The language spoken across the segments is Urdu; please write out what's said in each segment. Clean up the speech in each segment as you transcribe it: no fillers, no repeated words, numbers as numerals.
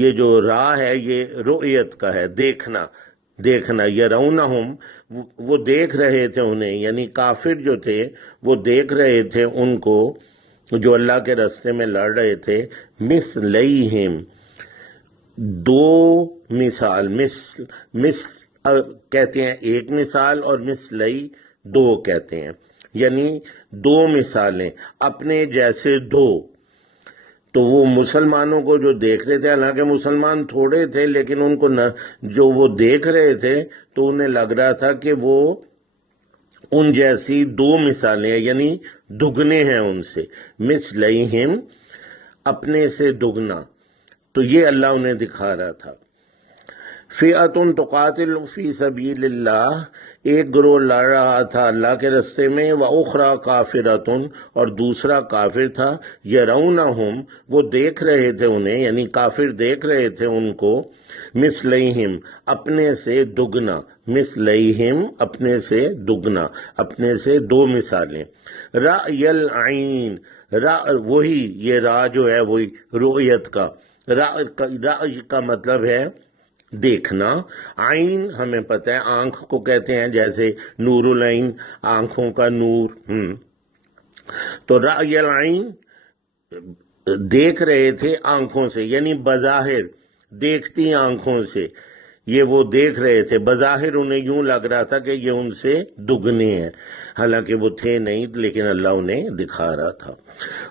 یہ جو را ہے یہ رؤیت کا ہے، دیکھنا یرونہم، وہ دیکھ رہے تھے انہیں، یعنی کافر جو تھے وہ دیکھ رہے تھے ان کو جو اللہ کے راستے میں لڑ رہے تھے، مثلیہم، دو مثال، مثل کہتے ہیں ایک مثال اور مثلی دو کہتے ہیں، یعنی دو مثالیں اپنے جیسے دو۔ تو وہ مسلمانوں کو جو دیکھ رہے تھے، حالانکہ مسلمان تھوڑے تھے لیکن ان کو جو وہ دیکھ رہے تھے تو انہیں لگ رہا تھا کہ وہ ان جیسی دو مثالیں ہیں، یعنی دگنے ہیں ان سے، مثلیہم، اپنے سے دگنا۔ تو یہ اللہ انہیں دکھا رہا تھا۔ فئۃ تقاتل فی سبیل اللہ، ایک گروہ لڑ رہا تھا اللہ کے راستے میں، وَأُخْرَى کافرۃ، اور دوسرا کافر تھا، یرونہم، وہ دیکھ رہے تھے انہیں، یعنی کافر دیکھ رہے تھے ان کو، مثلیہم، اپنے سے دگنا، مثلیہم، اپنے سے دگنا، اپنے سے دو مثالیں۔ رأی العین، وہی یہ را جو ہے وہی رؤیت کا، رأی کا مطلب ہے دیکھنا، عین ہمیں پتہ ہے آنکھ کو کہتے ہیں، جیسے نور العین، آنکھوں کا نور۔ تو رأی العین، دیکھ رہے تھے آنکھوں سے، یعنی بظاہر دیکھتی آنکھوں سے یہ وہ دیکھ رہے تھے، بظاہر انہیں یوں لگ رہا تھا کہ یہ ان سے دگنے ہیں، حالانکہ وہ تھے نہیں، لیکن اللہ انہیں دکھا رہا تھا۔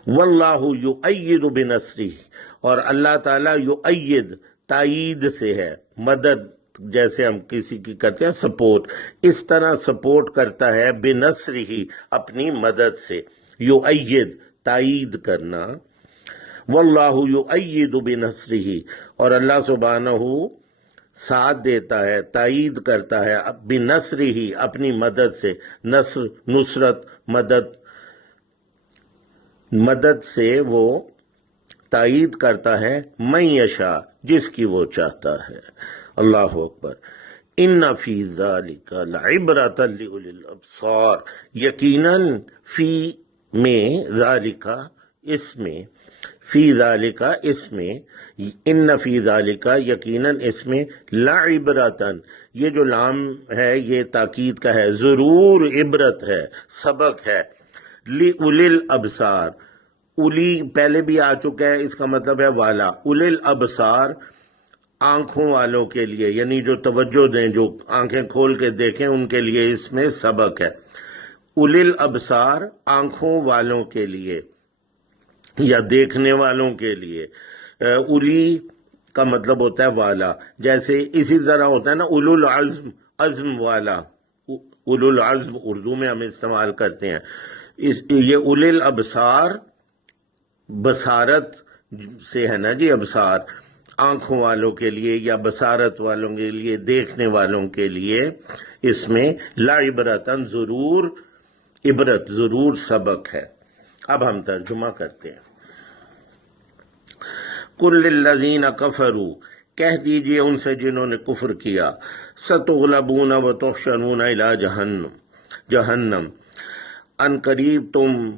واللہ یؤید بنصرہ، اور اللہ تعالیٰ یؤید، تائید سے ہے، مدد، جیسے ہم کسی کی کرتے ہیں سپورٹ، اس طرح سپورٹ کرتا ہے، بنصرہ، اپنی مدد سے، یؤید، تائید کرنا، واللہ یؤید بنصرہ، اور اللہ سبحانہ ساتھ دیتا ہے، تائید کرتا ہے، بنصرہ، اپنی مدد سے، نصر، نصرت، مدد سے وہ تائید کرتا ہے، من یشاء، جس کی وہ چاہتا ہے۔ اللہ اکبر۔ ان فی ذالک لعبرۃ لأولی الابصار، یقیناً فی میں، ذالک اس میں، فی ذالک اس میں، ان فی ذالک یقیناً اس میں، لعبرۃ، یہ جو لام ہے یہ تاکید کا ہے، ضرور عبرت ہے، سبق ہے، لأولی الابصار، اولی پہلے بھی آ چکا ہے، اس کا مطلب ہے والا، اولی الابصار، آنکھوں والوں کے لیے، یعنی جو توجہ دیں، جو آنکھیں کھول کے دیکھیں، ان کے لیے اس میں سبق ہے۔ اولی الابصار، آنکھوں والوں کے لیے یا دیکھنے والوں کے لیے۔ اولی کا مطلب ہوتا ہے والا، جیسے اسی طرح ہوتا ہے نا اولو العزم، عزم والا، اولو العزم اردو میں ہم استعمال کرتے ہیں۔ یہ اولی الابصار بصارت سے ہے نا جی، ابصار، آنکھوں والوں کے لیے یا بصارت والوں کے لیے، دیکھنے والوں کے لیے، اس میں لعبرۃ، ضرور عبرت، ضرور سبق ہے۔ اب ہم ترجمہ کرتے ہیں۔ قل للذین کفروا، کہہ دیجئے ان سے جنہوں نے کفر کیا، ستغلبون وتحشرون الی جہنم، ان قریب تم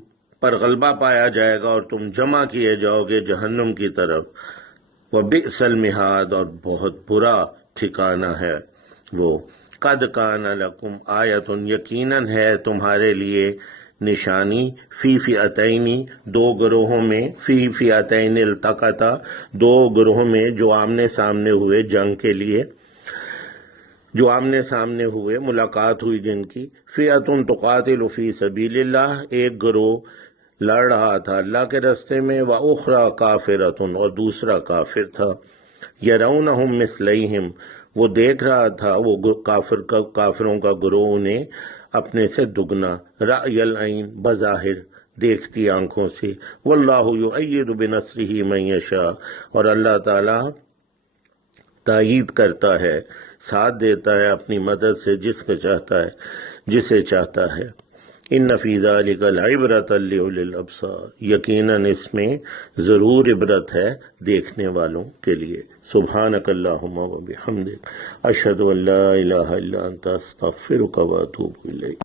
پر غلبہ پایا جائے گا اور تم جمع کیے جاؤ گے جہنم کی طرف، وبئس المہاد، اور بہت برا ٹھکانہ ہے وہ۔ قد کان لکم آیۃ، یقیناً ہے تمہارے لیے نشانی، فی فئتین، دو گروہوں میں، فی فئتین التقطا، دو گروہوں میں جو آمنے سامنے ہوئے جنگ کے لیے، جو آمنے سامنے ہوئے، ملاقات ہوئی جن کی، فئۃ تقاتل فی سبیل اللہ، ایک گروہ لڑ رہا تھا اللہ کے راستے میں، وَأُخْرَى کافرۃ، اور دوسرا کافر تھا، یرونہم مثلیہم، وہ دیکھ رہا تھا وہ کافروں کا گروہ انہیں اپنے سے دگنا، رأی العین، بظاہر دیکھتی آنکھوں سے، واللہ یؤید بنصرہ من یشاء، اور اللہ تعالیٰ تائید کرتا ہے، ساتھ دیتا ہے اپنی مدد سے جس کو چاہتا ہے، جسے چاہتا ہے۔ ان فی ذالک لعبرۃ لأولی الابصار، یقیناً اس میں ضرور عبرت ہے دیکھنے والوں کے لیے۔ سبحانک اللہم وبحمدک، اشہد ان لا الہ الا انت، استغفرک واتوب الیک۔